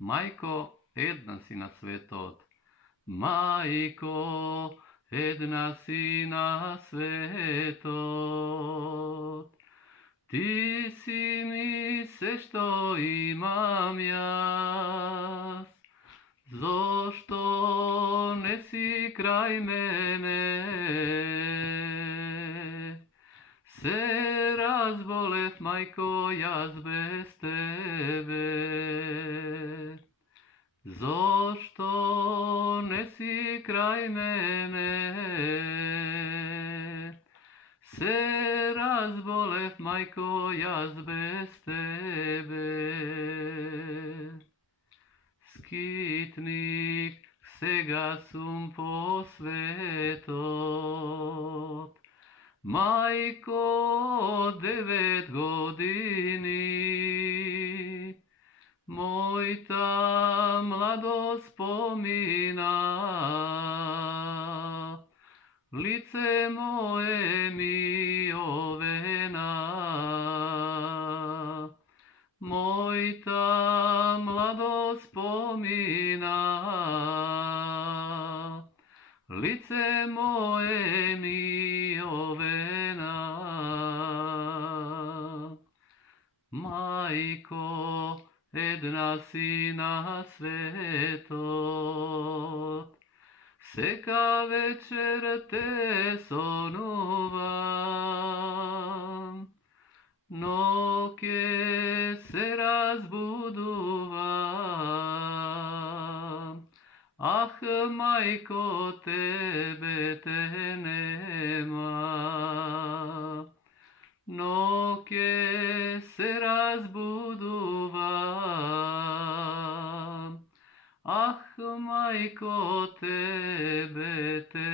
Мајко, една си на светот. Мајко, една си на светот. Ти си ми се што имам јас. Зошто не си крај мене? Се разболев, мајко, јас без тебе. Зошто не си крај мене? Се разболев, мајко, јас без тебе. Скитник, сега сум по светот. Мајко, 9 години, мојта младост помина. Лице мое ми овена. Мојта младост помина. Лице мое ми овена. Мајко, една си на светот. Сека вечер те сонувам, но ке се разбудувам. Ах, мајко, тебе те нема, но ке се разбудувам. Ах, мајко, тебе те